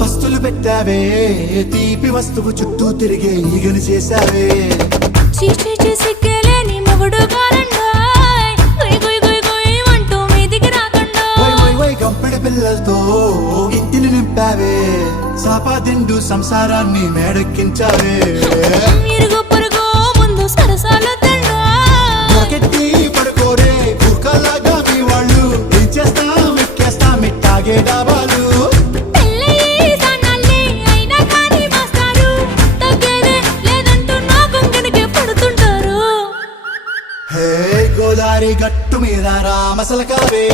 పస్తులు పెట్టావే తీపి వస్తువు చుట్టూ తిరిగే ఈగని చేసావే సిగ్గలేని మొగుడు అంటూ మీదికి రాకుండా గంపెడి పిల్లలతో ఇంటిని నింపావే సాపాదిండు సంసారాన్ని మేడెక్కించావే ఇరుగు పొరుగు ముందు సరసాల కెట్టి పడుకోరే కుక్కలాగా మీ వాళ్ళు ఏం చేస్తాం ఎక్కేస్తాం ఇట్టాగే డాబాలు గోదారి గట్టు మీద రామసలకావే